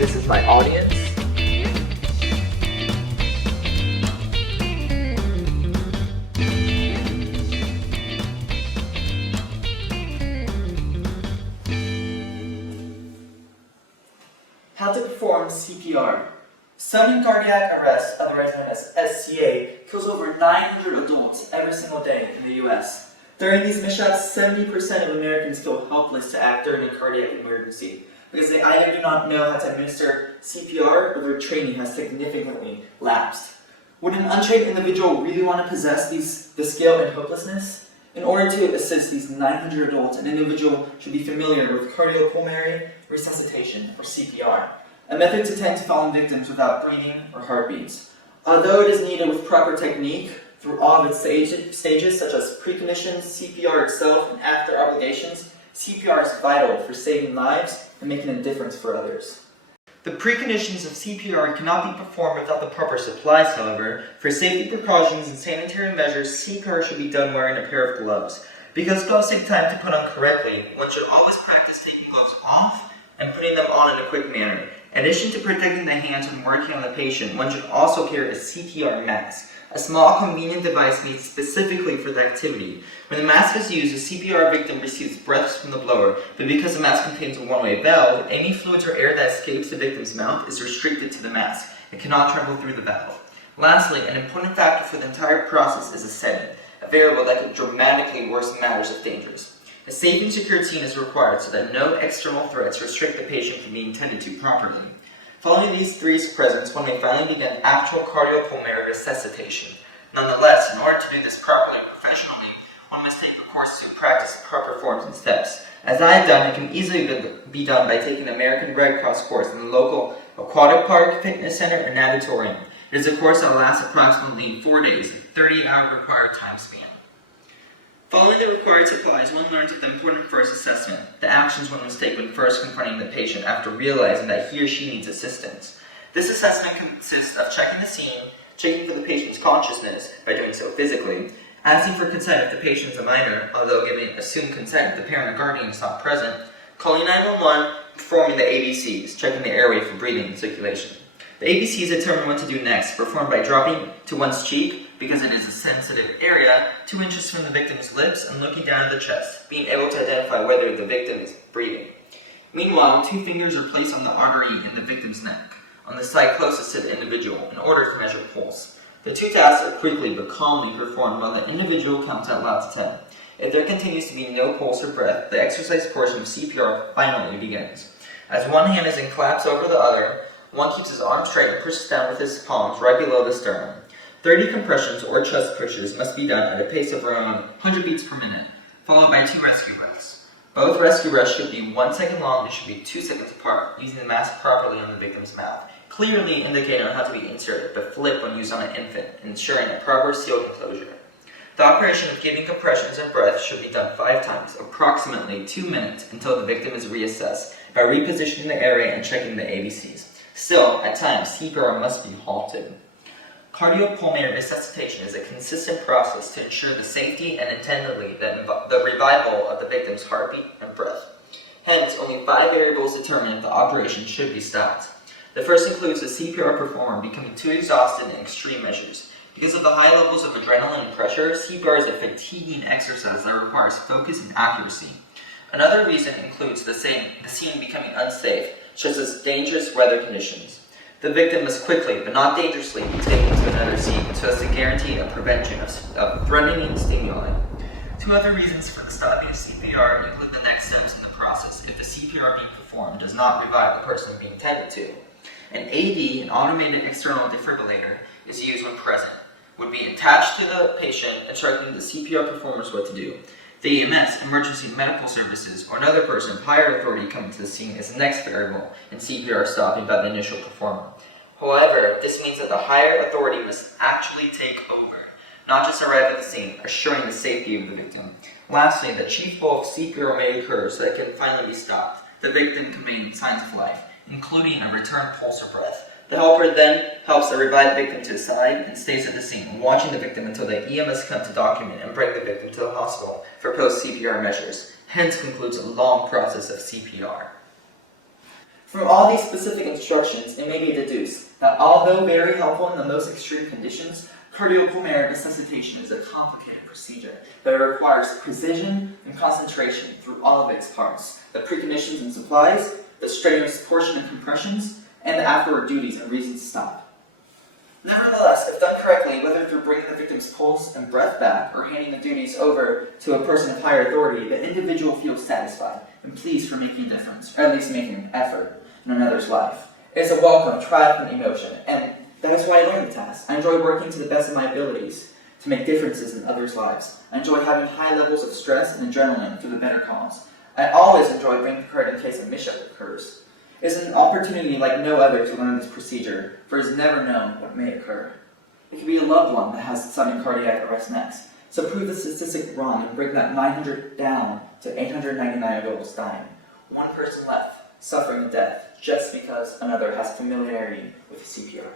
This is my audience. How to perform CPR. Sudden cardiac arrest, otherwise known as SCA, kills over 900 adults every single day in the US. During these mishaps, 70% of Americans feel helpless to act during a cardiac emergency because they either do not know how to administer CPR or their training has significantly lapsed. Would an untrained individual really want to possess the skill and hopelessness? In order to assist these 900 adults, an individual should be familiar with Cardio Pulmary Resuscitation, or CPR, a method to tend to fallen victims without breathing or heartbeats. Although it is needed with proper technique through all of its stages such as preconditions, CPR itself, and after obligations, CPR is vital for saving lives and making a difference for others. The preconditions of CPR cannot be performed without the proper supplies, however. For safety precautions and sanitary measures, CPR should be done wearing a pair of gloves. Because gloves take time to put on correctly, one should always practice taking gloves off and putting them on in a quick manner. In addition to protecting the hands when working on the patient, one should also carry a CPR mask, a small convenient device made specifically for the activity. When the mask is used, the CPR victim receives breaths from the blower, but because the mask contains a one-way valve, any fluids or air that escapes the victim's mouth is restricted to the mask and cannot travel through the valve. Lastly, an important factor for the entire process is the setting, a variable that can dramatically worsen matters of dangers. A safe and secure scene is required so that no external threats restrict the patient from being tended to properly. Following these three presence, one may finally begin actual cardiopulmonary resuscitation. Nonetheless, in order to do this properly and professionally, one must take a course to practice the proper forms and steps. As I have done, it can easily be done by taking an American Red Cross course in the local aquatic park, fitness center, and natatorium. It is a course that lasts approximately 4 days, a 30-hour required time span. Following the required supplies, one learns of the important first assessment, the actions one must take when first confronting the patient after realizing that he or she needs assistance. This assessment consists of checking the scene, checking for the patient's consciousness by doing so physically, asking for consent if the patient is a minor, although giving assumed consent if the parent or guardian is not present, calling 911, performing the ABCs, checking the airway for breathing and circulation. The ABCs determine what to do next, performed by dropping to one's cheek, because it is a sensitive area, 2 inches from the victim's lips and looking down at the chest, being able to identify whether the victim is breathing. Meanwhile, 2 fingers are placed on the artery in the victim's neck, on the side closest to the individual, in order to measure pulse. The 2 tasks are quickly but calmly performed while the individual counts out loud to 10. If there continues to be no pulse or breath, the exercise portion of CPR finally begins. As one hand is in claps over the other, one keeps his arm straight and pushes down with his palms right below the sternum. 30 compressions or chest pushes must be done at a pace of around 100 beats per minute, followed by 2 rescue breaths. Both rescue breaths should be 1 second long and should be 2 seconds apart, using the mask properly on the victim's mouth, clearly indicating on how to be inserted, but flip when used on an infant, ensuring a proper sealed enclosure. The operation of giving compressions and breaths should be done 5 times, approximately 2 minutes, until the victim is reassessed, by repositioning the area and checking the ABCs. Still, at times, CPR must be halted. Cardiopulmonary resuscitation is a consistent process to ensure the safety and intendedly the revival of the victim's heartbeat and breath. Hence, only 5 variables determine if the operation should be stopped. The first includes the CPR performer becoming too exhausted in extreme measures. Because of the high levels of adrenaline and pressure, CPR is a fatiguing exercise that requires focus and accuracy. Another reason includes the scene becoming unsafe, such as dangerous weather conditions. The victim must quickly, but not dangerously, be taken to another scene so as to guarantee a prevention of threatening stimuli. 2 other reasons for the stopping of CPR include the next steps in the process if the CPR being performed does not revive the person being tended to. An AD, an automated external defibrillator, is used when present, would be attached to the patient, instructing the CPR performers what to do. The EMS, emergency medical services, or another person of higher authority coming to the scene is the next variable in CPR stopping by the initial performer. However, this means that the higher authority must actually take over, not just arrive at the scene, assuring the safety of the victim. Lastly, the chief goal of CPR may occur so that it can finally be stopped. The victim conveying signs of life, including a return pulse or breath. The helper then helps the revived victim to the side and stays at the scene, watching the victim until the EMS come to document and bring the victim to the hospital for post-CPR measures. Hence concludes a long process of CPR. From all these specific instructions, it may be deduced that although very helpful in the most extreme conditions, cardiopulmonary resuscitation is a complicated procedure that requires precision and concentration through all of its parts, the preconditions and supplies, the strenuous portion and compressions, and the afterward duties and reasons to stop. Nevertheless, if done correctly, whether through bringing the victim's pulse and breath back or handing the duties over to a person of higher authority, the individual feels satisfied and pleased for making a difference, or at least making an effort in another's life. It is a welcome, triumphant emotion, and that is why I learned the task. I enjoy working to the best of my abilities to make differences in others' lives. I enjoy having high levels of stress and adrenaline for the better cause. I always enjoy being prepared in case a mishap occurs. It is an opportunity like no other to learn this procedure, for it is never known what may occur. It could be a loved one that has sudden cardiac arrest next, so prove the statistic wrong and bring that 900 down to 899 adults dying. One person left, suffering death, just because another has familiarity with CPR.